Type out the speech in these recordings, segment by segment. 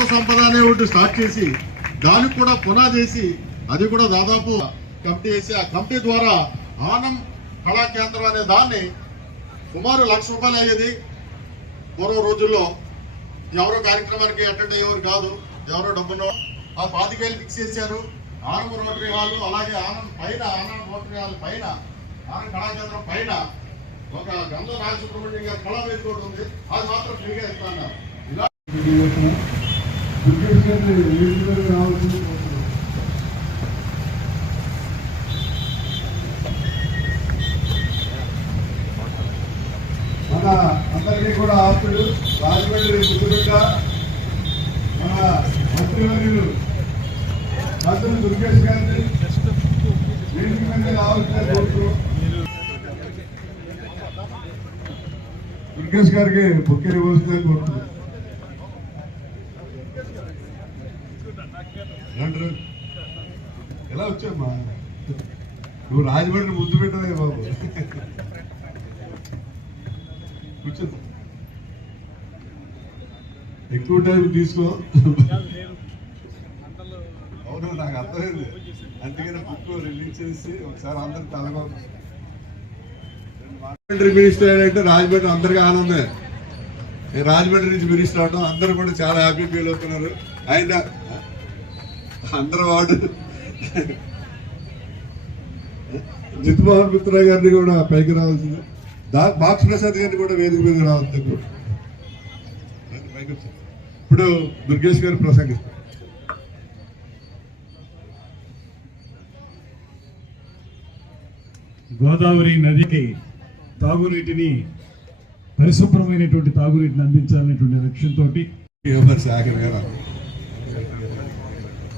వారసత్వ సంపద అనే ఒకటి స్టార్ట్ చేసి దానికి కూడా పునాదేసి అది కూడా దాదాపు కమిటీ వేసి ఆ కమిటీ ద్వారా ఆనం కళా కేంద్రం అనే దాన్ని సుమారు లక్ష రూపాయలు అయ్యేది. పూర్వ రోజుల్లో ఎవరో కార్యక్రమానికి అటెండ్ అయ్యేవారు కాదు ఎవరో డబ్బున్నో ఆ పాతికేలు ఫిక్స్ చేశారు. ఆనం రోటరీ హాల్ అలాగే ఆనం పైన ఆనం రోటరీ హాల్ పైన ఆనం కళాకేంద్రం పైన ఒక గంధ రాజసుబ్రహ్మణ్యం గారి కళావేది వేసుకోవడం ఉంది. అది మాత్రం ఫ్రీగా ఇస్తాను ఇలా మన అందరినీ కూడా ఆస్తులు రాజమండ్రి ముద్దుబిడ్డ మన మంత్రివర్యులు మంత్రి దుర్గేష్ గారిని వేదిక మీద రావాల్సిన కోరుతూ దుర్గేష్ గారికి బుక్కే ఇవ్వాల్సిందని కోరుతున్నాను. రండి, ఎలా వచ్చామ్మా? నువ్వు రాజమండ్రి ముద్దు పెట్టవే బాబు. కూర్చో. ఎక్కువ టైం తీసుకో. అవును నాకు అర్థమైంది. అందుకని బుక్ రిలీజ్ చేసి ఒకసారి అందరు తలగో రాజమండ్రి మినిస్టర్ అంటే రాజమండ్రి అందరికీ ఆనందమే. రాజమండ్రి నుంచి మినిస్టర్ అవడం అందరూ కూడా చాలా హ్యాపీ ఫీల్ అవుతున్నారు. ఆయన అందరూ వాడు జిత్మోహన్ మిత్ర గారిని కూడా పైకి రావాల్సింది. దా బాక్స్ ప్రసాద్ గారిని కూడా వేదిక మీద రావాల్సింది. ఇప్పుడు దుర్గేష్ గారు ప్రసంగిస్తారు. గోదావరి నదికి తాగునీటిని పరిశుభ్రమైనటువంటి తాగునీటిని అందించాలనేటువంటి లక్ష్యంతో సాగర్ గారు.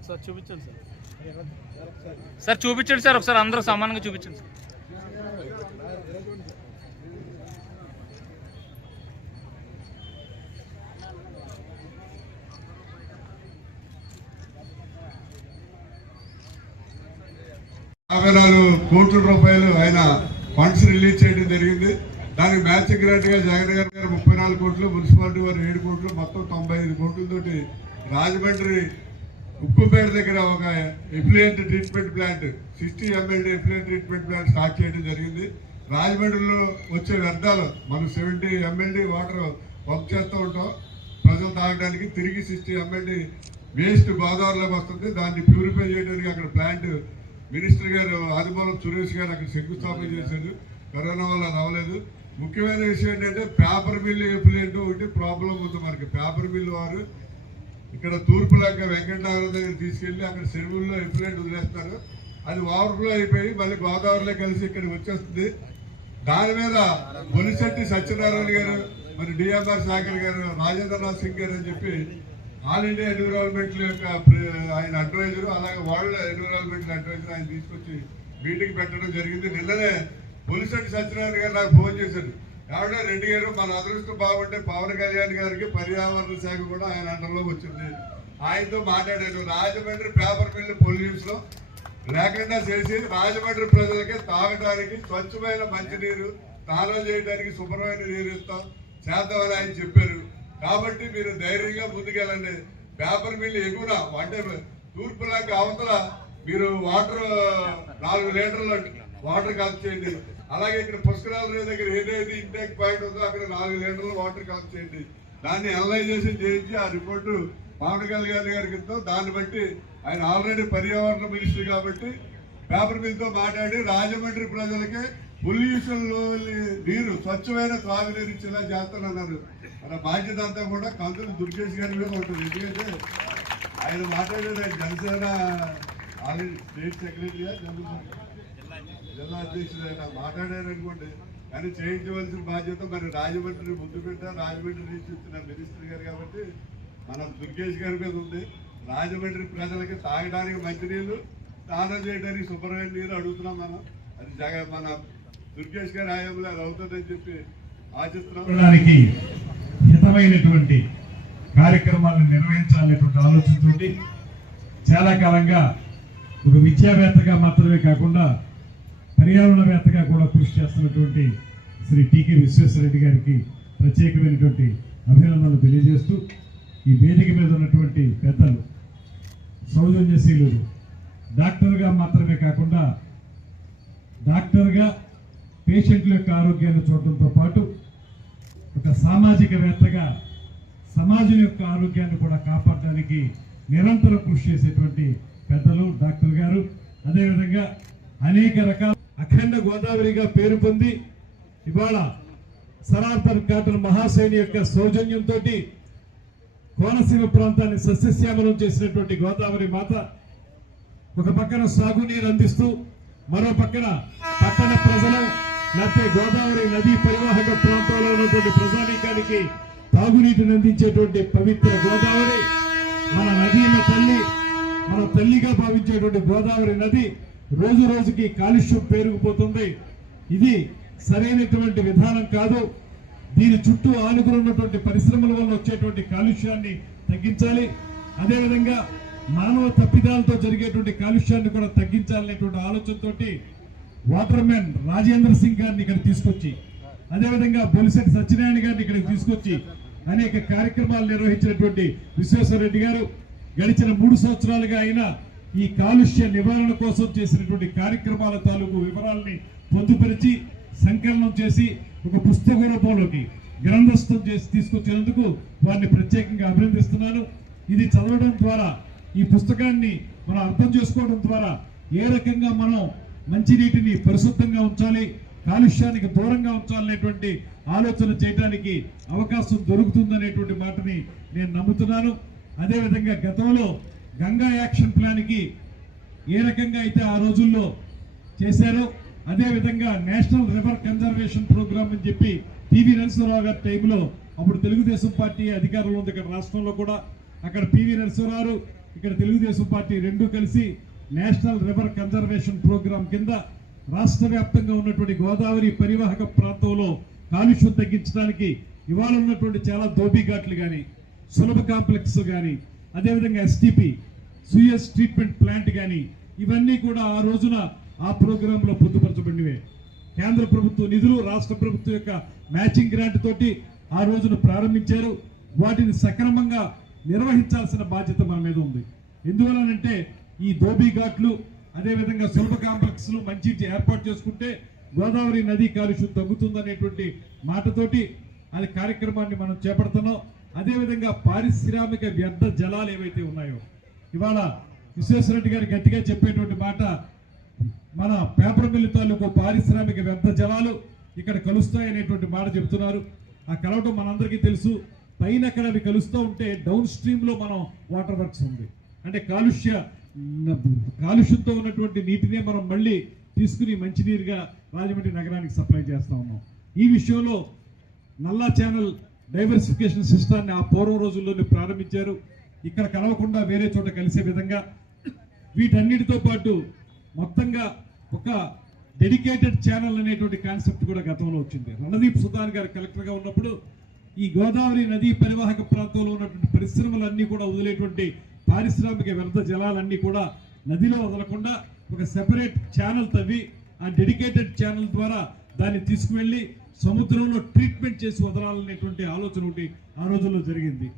ఒకసారి చూపించండి సార్. సార్ చూపించండి సార్ ఒకసారి అందరూ సమానంగా చూపించండి సార్. యాభై నాలుగు కోట్ల రూపాయలు ఆయన ఫండ్స్ రిలీజ్ చేయడం జరిగింది. దానికి మ్యాచింగ్ గ్రాంట్గా జగన్ గారి గారు ముప్పై నాలుగు కోట్లు మున్సిపాలిటీ వారు ఏడు కోట్లు మొత్తం తొంభై ఐదు కోట్లతోటి రాజమండ్రి ఉప్పుపేట దగ్గర ఒక effluent treatment plant sixty MLD effluent treatment plant start చేయడం జరిగింది. రాజమండ్రిలో వచ్చే వ్యర్థాలు మనం సెవెంటీ ఎంఎల్డీ వాటర్ పంప్ చేస్తూ ఉంటాం. ప్రజలు తాగడానికి తిరిగి సిక్స్టీ ఎంఎల్డీ వేస్ట్ గోదావరిలోకి వస్తుంది. దాన్ని ప్యూరిఫై చేయడానికి అక్కడ ప్లాంట్ మినిస్టర్ గారు ఆదిమూలం సురేష్ గారు అక్కడ శంకుస్థాపన చేశారు. కరోనా వల్ల రావలేదు ముఖ్యమైన విషయం ఏంటంటే పేపర్ మిల్ ఎఫ్లుయెంట్ ఒకటి ప్రాబ్లం ఉంది మనకి. పేపర్ మిల్ వారు ఇక్కడ తూర్పు లంక వెంకటనగరం దగ్గర తీసుకెళ్ళి అక్కడ చెరువుల్లో ఎఫ్లుయెంట్ వదిలేస్తారు. అది ఓవర్ఫ్లో అయిపోయి మళ్ళీ గోదావరిలో కలిసి ఇక్కడికి వచ్చేస్తుంది. దాని మీద మునిశెట్టి సత్యనారాయణ గారు మరి డిఎంఆర్ సాగర్ గారు రాజేంద్రనాథ్ సింగ్ గారు అని చెప్పి ఆల్ ఇండియా ఎన్విరాన్మెంట్ యొక్క ఆయన అడ్వైజర్ అలాగే వరల్డ్ ఎన్విరాన్మెంట్ అడ్వైజర్ ఆయన తీసుకొచ్చి మీటింగ్ పెట్టడం జరిగింది. నిన్ననే మునిశెట్టి సత్యనారాయణ గారు నాకు ఫోన్ చేశారు. కాబట్టి రెడ్డి గారు మన అదృష్టం బాగుంటే పవన్ కళ్యాణ్ గారికి పర్యావరణ శాఖ కూడా ఆయన అండర్లోకి వచ్చింది. ఆయనతో మాట్లాడారు రాజమండ్రి పేపర్ మిల్లు పొల్యూషన్ లేకుండా చేసి రాజమండ్రి ప్రజలకి తాగడానికి స్వచ్ఛమైన మంచినీరు స్నానం చేయడానికి శుభ్రమైన నీరు ఇస్తాం చేద్దామని ఆయన చెప్పారు. కాబట్టి మీరు ధైర్యంగా ముందుకెళ్ళండి. పేపర్ మిల్లు ఎగున అంటే తూర్పు లాంటి అవతల మీరు వాటర్ నాలుగు లీటర్లు వాటర్ కలెక్ట్ చేయండి. అలాగే ఇక్కడ పుష్కరాల రేవు దగ్గర ఏదైతే ఇంటేక్ పాయింట్ ఉందో అక్కడ నాలుగు లీటర్లు వాటర్ కలెక్ట్ చేయండి. దాన్ని అనలైజేషన్ చేయించి ఆ రిపోర్టు పవన్ కళ్యాణ్ గారికి ఇద్దాం దాన్ని బట్టి ఆయన ఆల్రెడీ పర్యావరణ మినిస్టర్ కాబట్టి పేపర్ మీదతో మాట్లాడి రాజమండ్రి ప్రజలకి పొల్యూషన్లో నీరు స్వచ్ఛమైన త్రాగునీరు ఇచ్చేలా చేస్తానన్నారు మన బాధ్యత అంతా కూడా కందులు దుర్గేష్ గారి మీద ఉంటుంది. ఎందుకంటే ఆయన మాట్లాడాడు జనసేన ఆల్రెడీ స్టేట్ సెక్రటరీగా జిల్లా అధ్యక్షుడు ఆయన మాట్లాడారనుకోండి కానీ చేయించవలసిన బాధ్యత మరి రాజమండ్రి ముందు పెట్ట రాజమండ్రి నుంచి వచ్చిన మినిస్టర్ గారు కాబట్టి మనం దుర్గేష్ గారి మీద ఉంది. రాజమండ్రి ప్రజలకి తాగడానికి మంచినీళ్ళు స్నానం చేయడానికి శుభ్రమైన నీరు అడుగుతున్నాం మనం. అది జగ మన దుర్గేష్ గారి హయాంలో అది అవుతుందని చెప్పి ఆశిస్తున్నాం. హితమైనటువంటి కార్యక్రమాలను నిర్వహించాలనేటువంటి ఆలోచనతోటి చాలా కాలంగా ఒక విద్యావేత్తగా మాత్రమే కాకుండా పర్యావరణవేత్తగా కూడా కృషి చేస్తున్నటువంటి శ్రీ టీకే విశ్వేశ్వరరెడ్డి గారికి ప్రత్యేకమైనటువంటి అభినందనలు తెలియజేస్తూ ఈ వేదిక మీద ఉన్నటువంటి పెద్దలు సౌజన్యశీలు డాక్టర్గా మాత్రమే కాకుండా డాక్టర్గా పేషెంట్ల యొక్క ఆరోగ్యాన్ని చూడటంతో పాటు ఒక సామాజికవేత్తగా సమాజం యొక్క ఆరోగ్యాన్ని కూడా కాపాడడానికి నిరంతరం కృషి చేసేటువంటి పెద్దలు డాక్టర్ గారు. అదేవిధంగా అనేక రకాల అఖండ గోదావరిగా పేరు పొంది ఇవాళ సరార్థర్ కాటన్ మహాశైని యొక్క సౌజన్యంతో కోనసీమ ప్రాంతాన్ని సస్యశ్యామలం చేసినటువంటి గోదావరి మాత ఒక పక్కన సాగునీరు అందిస్తూ మరో పక్కన పట్టణ ప్రజలు లేకపోతే గోదావరి నదీ పరివాహక ప్రాంతాల్లో ఉన్నటువంటి ప్రజానీకానికి తాగునీటిని అందించేటువంటి పవిత్ర గోదావరి మన నదీమ తల్లి మన తల్లిగా భావించేటువంటి గోదావరి నది. రోజు రోజుకి కాలుష్యం పెరిగిపోతుంది. ఇది సరైనటువంటి విధానం కాదు. దీని చుట్టూ ఆనుకుని ఉన్నటువంటి పరిశ్రమల వల్ల వచ్చేటువంటి కాలుష్యాన్ని తగ్గించాలి. అదేవిధంగా మానవ తప్పిదాలతో జరిగేటువంటి కాలుష్యాన్ని కూడా తగ్గించాలనేటువంటి ఆలోచనతో వాటర్ మ్యాన్ రాజేంద్ర సింగ్ గారిని ఇక్కడ తీసుకొచ్చి అదేవిధంగా బొలిశెట్టి సత్యనారాయణ గారిని ఇక్కడికి తీసుకొచ్చి అనేక కార్యక్రమాలు నిర్వహించినటువంటి విశ్వేశ్వరరెడ్డి గారు. గడిచిన మూడు సంవత్సరాలుగా అయినా ఈ కాలుష్య నివారణ కోసం చేసినటువంటి కార్యక్రమాల తాలూకు వివరాల్ని పొందుపరిచి సంకలనం చేసి ఒక పుస్తక రూపంలోకి గ్రంథస్థం చేసి తీసుకొచ్చినందుకు వారిని ప్రత్యేకంగా అభినందిస్తున్నాను. ఇది చదవడం ద్వారా ఈ పుస్తకాన్ని మనం అర్థం చేసుకోవడం ద్వారా ఏ రకంగా మనం మంచినీటిని పరిశుద్ధంగా ఉంచాలి కాలుష్యానికి దూరంగా ఉంచాలనేటువంటి ఆలోచన చేయడానికి అవకాశం దొరుకుతుందనేటువంటి మాటని నేను నమ్ముతున్నాను. అదేవిధంగా గతంలో గంగా యాక్షన్ ప్లాన్కి ఏ రకంగా అయితే ఆ రోజుల్లో చేశారో అదే విధంగా నేషనల్ రివర్ కన్జర్వేషన్ ప్రోగ్రామ్ అని చెప్పి పివి నరసింహరావు గారి టైంలో అప్పుడు తెలుగుదేశం పార్టీ అధికారంలో ఉంది ఇక్కడ రాష్ట్రంలో కూడా. అక్కడ పివి నరసింహరావు ఇక్కడ తెలుగుదేశం పార్టీ రెండు కలిసి నేషనల్ రివర్ కన్జర్వేషన్ ప్రోగ్రామ్ కింద రాష్ట్ర వ్యాప్తంగా ఉన్నటువంటి గోదావరి పరివాహక ప్రాంతంలో కాలుష్యం తగ్గించడానికి ఇవాళ ఉన్నటువంటి చాలా దోబిఘాట్లు కానీ సులభ కాంప్లెక్స్ కానీ అదేవిధంగా ఎస్టీపీ సిఎస్ ట్రీట్మెంట్ ప్లాంట్ కానీ ఇవన్నీ కూడా ఆ రోజున ఆ ప్రోగ్రాంలో పొందుపరచబడినవి. పొందుపరచబడినవే కేంద్ర ప్రభుత్వ నిధులు రాష్ట్ర ప్రభుత్వం యొక్క మ్యాచింగ్ గ్రాంట్ తోటి ఆ రోజున ప్రారంభించారు. వాటిని సక్రమంగా నిర్వహించాల్సిన బాధ్యత మన మీద ఉంది. ఎందువలనంటే ఈ ధోబీ ఘాట్లు అదేవిధంగా సులభ కాంప్లెక్స్లు మంచి ఏర్పాటు చేసుకుంటే గోదావరి నదీ కాలుష్యం తగ్గుతుందనేటువంటి మాటతోటి అది కార్యక్రమాన్ని మనం చేపడుతున్నాం. అదేవిధంగా పారిశ్రామిక వ్యర్థ జలాలు ఏవైతే ఉన్నాయో ఇవాళ విశ్వేశ్వరరెడ్డి గారు గట్టిగా చెప్పేటువంటి మాట మన పేపర్ మిల్లు తాలూకు పారిశ్రామిక వ్యర్థ జలాలు ఇక్కడ కలుస్తాయనేటువంటి మాట చెబుతున్నారు. ఆ కలవటం మనందరికీ తెలుసు. పైన అక్కడ అవి కలుస్తూ ఉంటే డౌన్ స్ట్రీమ్లో మనం వాటర్ వర్క్స్ ఉంది. అంటే కాలుష్య కాలుష్యంతో ఉన్నటువంటి నీటినే మనం మళ్ళీ తీసుకుని మంచినీరుగా రాజమండ్రి నగరానికి సప్లై చేస్తూ ఉన్నాం. ఈ విషయంలో నల్లా ఛానల్ డైవర్సిఫికేషన్ సిస్టాన్ని ఆ పూర్వం రోజుల్లోనే ప్రారంభించారు. ఇక్కడ కలవకుండా వేరే చోట కలిసే విధంగా వీటన్నిటితో పాటు మొత్తంగా ఒక డెడికేటెడ్ ఛానల్ అనేటువంటి కాన్సెప్ట్ కూడా గతంలో వచ్చింది. రణదీప్ సుధాన్ గారు కలెక్టర్గా ఉన్నప్పుడు ఈ గోదావరి నదీ పరివాహక ప్రాంతంలో ఉన్నటువంటి పరిశ్రమలన్నీ కూడా వదిలేటువంటి పారిశ్రామిక వ్యర్థ జలాలన్నీ కూడా నదిలో వదలకుండా ఒక సెపరేట్ ఛానల్ తవ్వి ఆ డెడికేటెడ్ ఛానల్ ద్వారా దాన్ని తీసుకువెళ్ళి సముద్రంలో ట్రీట్మెంట్ చేసి వదలాలనేటువంటి ఆలోచన ఒకటి ఆ రోజుల్లో జరిగింది.